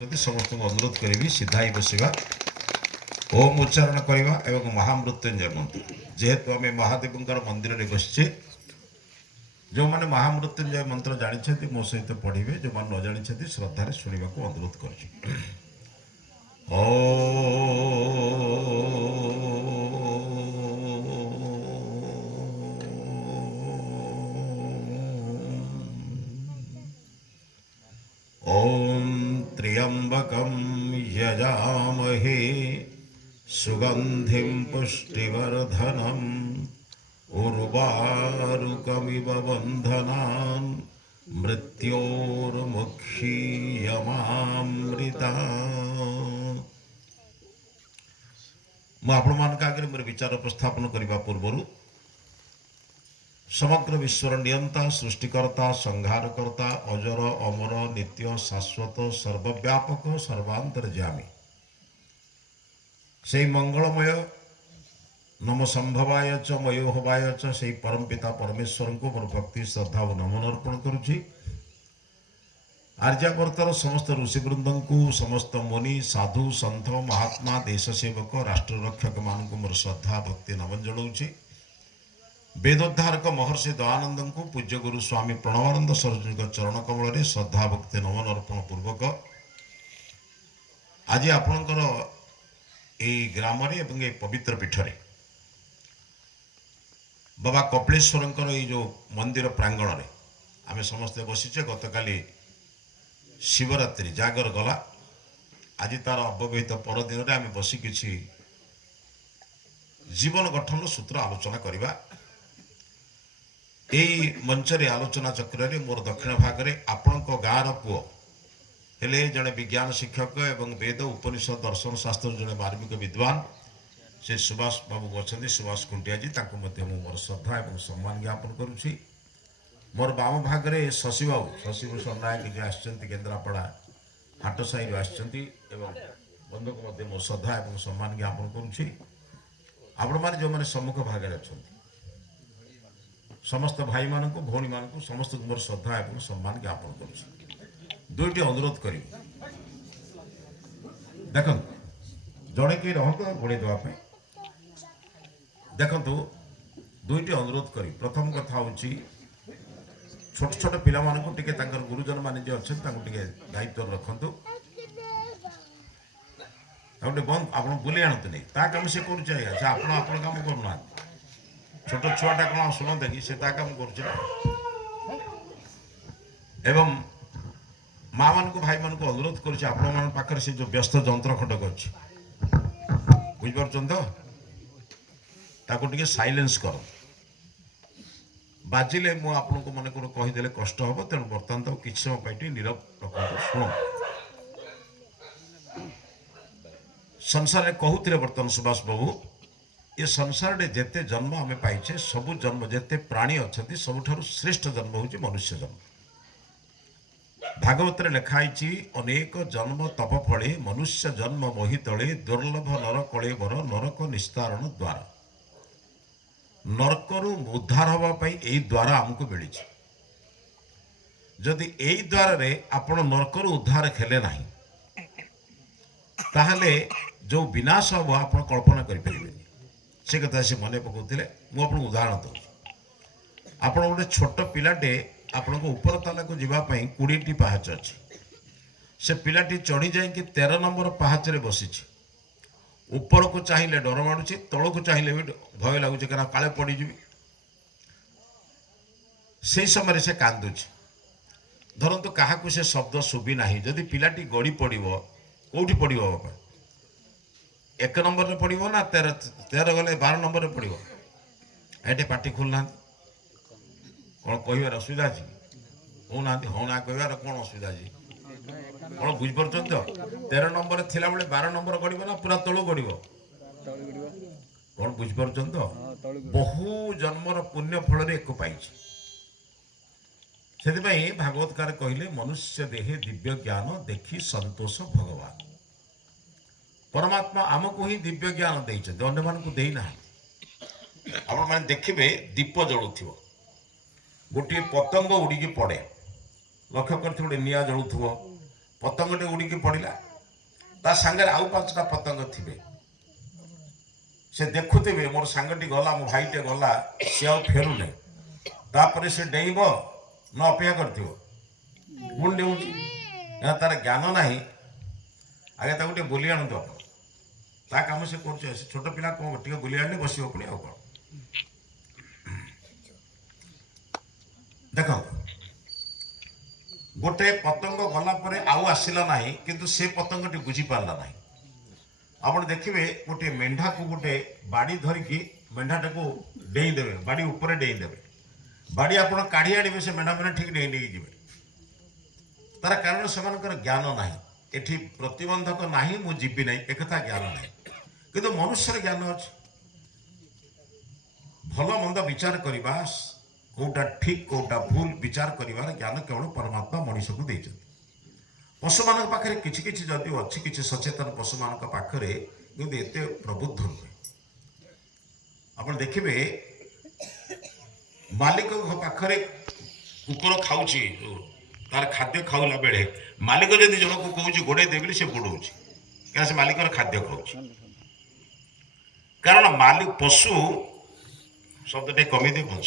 समस्त अनुरोध करी सीधा ही बसवा ओम उच्चारण करवा एवं महामृत्युंजय मंत्र जेहेतु आम महादेव मंदिर में बसचे जो मैंने महामृत्युंजय मंत्र जानी मो सहित पढ़े जो मैंने न जानी श्रद्धार शुणा को अनुरोध कर ओम त्र्यंबकं यजामहे सुगंधिं पुष्टिवर्धनम् उर्वारुकमिव बन्धनान् मृत्योर्मुक्षीयमामृता। मैं आपण आगे मोर विचार उपस्थापन करने पूर्व समग्र विश्वर नियंता सृष्टिकर्ता संहारकर्ता अजर अमर नित्य शाश्वत सर्वव्यापक सर्वांतर्यामी से मंगलमय नम संभवाय च मयोहवाय च से परमपिता परमेश्वर को मोर भक्ति श्रद्धा और नमन अर्पण करुछि। आर्यावर्तर समस्त ऋषिवृंद को समस्त मुनि साधु सन्थ महात्मा देश सेवक राष्ट्र रक्षक मान मोर श्रद्धा भक्ति नमन जनाऊँगी। वेदोद्धारक महर्षि दयानंद को पूज्य गुरु स्वामी प्रणवानंद सरस्वती चरण कमल श्रद्धा भक्ति नमन अर्पण पूर्वक आज आपणकर यही ग्राम पवित्र पीठरे बाबा कपिलेश्वर जो मंदिर प्रांगण में आम समस्ते बसीचे गतकाली शिवरात्रि जागर गला आज तार अव्यवहित परदिन में आम बसी किसी जीवन गठन सूत्र आलोचना करवा। यही मंचरे आलोचना चक्र में मोर दक्षिण भाग में आपण गाँव पुओ हेले जड़े विज्ञान शिक्षक एवं वेद उपनिषद दर्शन शास्त्र जड़े मार्मिक विद्वान से सुभाष बाबू अच्छा सुभाष खुंटिया जी मोर श्रद्धा और सम्मान ज्ञापन करुँची। मोर बाम भाग में शशि भूषण नायक जी आसछन्ति केन्द्रापड़ा हाटसाही बंधु को मोर श्रद्धा और सम्मान ज्ञापन करुँची। आपण मैंने जो मैंने सम्मुख भाग में अच्छा समस्त भाई मान को भौणी मान को समस्त मोर श्रद्धा और सम्मान ज्ञापन करुँची। दुईटी अनुरोध कर देख जड़े कहीं रहतु गोड़े देवाई देखु दुईटी अनुरोध करी प्रथम कथा हूँ छोट छोट पिला गुरुजन मान जो अच्छा दायित्व रखु बंद आप बुले आणतु नहीं ता कम से कर काम करना छोट छुआटा कौन शुणते कि से काम कर माँ मान को भाई मान को अनुरोध कर से जो व्यस्त जंत्र खटक अच्छी बुझिपार तो साइलेंस कर बाजिले मु आपन को मन को कहीदे कष्ट हम तेणु बर्तमान तो किसी समय पाई नीरव रखु शुण संसार कहते बर्तमान सुभाष बाबू ये संसार में जिते जन्म आम पाइचे सबु जन्म जिते प्राणी अच्छा सबुठ श्रेष्ठ जन्म हूँ मनुष्य जन्म। भागवत लिखाई अनेक जन्म तप फले मनुष्य जन्म मोहि तले दुर्लभ नर कले बर नरक निस्तारण द्वार नरकरू उद्धार हाँपाई यही द्वार आमको मिली जदि यही द्वार आपण नरकरू उद्धार खेले ना ताहले जो विनाश हम आप कल्पना करें से कथा से मन पकाते मुझे उदाहरण दूँ आप गोटे छोट पिलाटे आपण को ऊपर ताला को जीवाई 20टी पाहाच अच्छी से पिलाटी चढ़ी जा 13 नंबर पाहाच रे बसी ऊपर को चाहिए डर माड़ुची तल को चाहिए भी भय लगुच क्या काले पड़जी से समय से कांदुची धरतु क्या से शब्द शुभी ना जदि पिलाटी गड़ी पड़ कौटी पड़ बापा 1 नंबर में पड़ो ना 13 गले 12 नंबर में पड़ो ये पार्टी खोलना कौन कह असुविधा अच्छी होना हाँ ना कह कौन असुविधा अच्छी कौन बुझीपार तो 13 नंबर थिला बेले 12 नंबर गड़ब ना पूरा तलू गड़ब कौन बुझीपार तो बहु जन्मर पुण्य फल एक पाई से भागवतकार कहले मनुष्य देहे दिव्य ज्ञान देखी संतोष भगवान परमात्मा आमको ही दिव्य ज्ञान देते अन्य मान को देना आप देखिए दीप जलुव गोटे पतंग उड़ी पड़े लक्ष्य कर निआ जलुव ପତଙ୍ଗଟେ ଉଡ଼ିକି ପଡ଼ିଲା, ତା ସାଙ୍ଗରେ ଆଉ 5ଟା ପତଙ୍ଗ ଥିବେ। ସେ ଦେଖୁଥିବେ ମୋର ସାଙ୍ଗଟି ଗଲା, ମୋ ଭାଇଟେ ଗଲା, ସିଏ ଆଉ ଫେରୁନି। ତାପରେ ସେ ଡେଇଁବ ନା ଅପେକ୍ଷା କରିଥିବ? ପୁଣି ଡେଉଁଛି। ତାର ଜ୍ଞାନ ନାହିଁ। ଆଗେ ତାକୁ ଟିକେ ବୁଲି ଆଣନ୍ତୁ ଆପଣ। ତା କାମ ସେ କରୁଛି। ସେ ଛୋଟ ପିଲା କ'ଣ ଟିକେ ବୁଲି ଆଣିଲେ ବସିବ ପୁଣି, ଆଉ କ'ଣ। ଦେଖନ୍ତୁ, ଗୋଟେ ପତଙ୍ଗ ଗଲା ପରେ ଆଉ ଆସିଲା ନାହିଁ, କିନ୍ତୁ ସେ ପତଙ୍ଗଟି ବୁଝିପାରିଲା ନାହିଁ। ଆପଣ ଦେଖିବେ ଗୋଟିଏ ମେଣ୍ଢାକୁ ଗୋଟେ ବାଡ଼ି ଧରିକି ମେଣ୍ଢାଟାକୁ ଡେଇଁଦେବେ, ବାଡ଼ି ଉପରେ ଡେଇଁଦେବେ। ବାଡ଼ି ଆପଣ କାଢ଼ି ଆଣିବେ, ସେ ମେଣ୍ଢାମାନେ ଠିକ୍ ଡେଇଁ ଡେଇଁକି ଯିବେ। ତାର କାରଣ ସେମାନଙ୍କର ଜ୍ଞାନ ନାହିଁ। ଏଠି ପ୍ରତିବନ୍ଧକ ନାହିଁ, ମୁଁ ଯିବି ନାହିଁ, ଏକଥା ଜ୍ଞାନ ନାହିଁ। କିନ୍ତୁ ମନୁଷ୍ୟର ଜ୍ଞାନ ଅଛି। ଭଲ ମନ୍ଦ ବିଚାର କରିବା, କୋଉଟା ଠିକ୍ କୋଉଟା ଭୁଲ ବିଚାର କରିବାର ଜ୍ଞାନ କେବଳ ପରମାତ୍ମା ମଣିଷକୁ ଦେଇଛନ୍ତି। ପଶୁମାନଙ୍କ ପାଖରେ କିଛି କିଛି ଯଦି ଅଛି, କିଛି ସଚେତନ ପଶୁମାନଙ୍କ ପାଖରେ, କିନ୍ତୁ ଏତେ ପ୍ରବୁଦ୍ଧ ନୁହେଁ। ଆପଣ ଦେଖିବେ ମାଲିକଙ୍କ ପାଖରେ କୁକୁର ଖାଉଛି, ତାର ଖାଦ୍ୟ ଖାଉଲା ବେଳେ ମାଲିକ ଯଦି ଜଣକୁ କହୁଛି ଗୋଡ଼େଇ ଦେବି, ସେ ଗୋଡ଼ଉଛି, କାରଣ ସେ ମାଲିକର ଖାଦ୍ୟ ଖାଉଛି। କାରଣ ମାଲିକ ପଶୁ ଶବ୍ଦଟେ କମେଇ ଦେଇ ବଞ୍ଚ